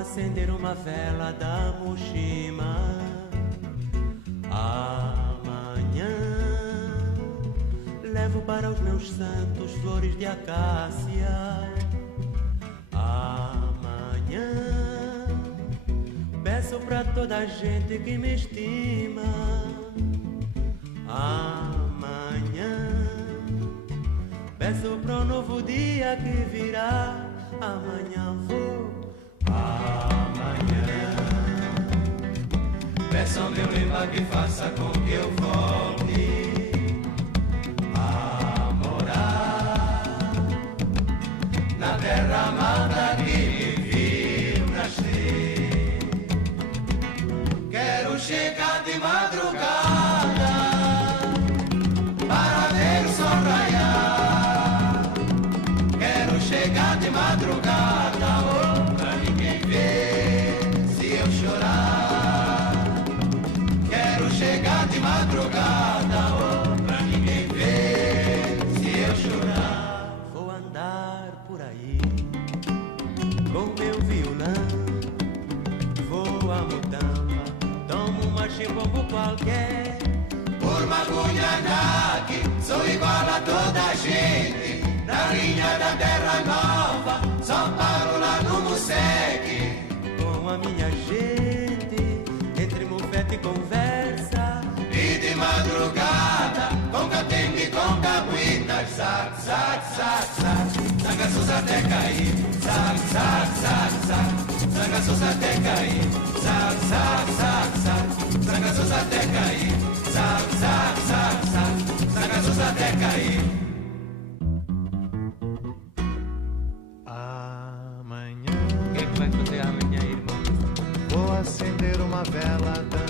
acender uma vela da Mushima. Amanhã levo para os meus santos flores de acácia. Amanhã peço pra toda a gente que me estima. Amanhã peço pro novo dia que virá. Amanhã vou. Amanhã peço ao meu lema que faça com que eu volte a morar na terra amada que me viu nascer. Quero chegar de madrugada para ver o sol raiar. Quero chegar de madrugada, oh, pra ninguém ver se eu chorar. Quero chegar de madrugada, oh, pra ninguém ver se eu chorar. Vou andar por aí com meu violão, vou a Mutampa, tomo uma chimbombo qualquer. Por Magunhanaque, sou igual a toda a gente. Na linha da Terra Nova, só paro lá no Museque. Com a minha gente, entre mufete e conversa. E de madrugada, com catembe e com cabuítas. Sac, sac, sac, sac, sangaços até cair. Sac, sac, sac, sac, sangaços até cair. Sac, sac, sac, sac, sangaços até cair. Sac, sac, sac, sac, sangaços até cair. Amanhã o que é que vai fazer amanhã, irmão? vou acender uma vela da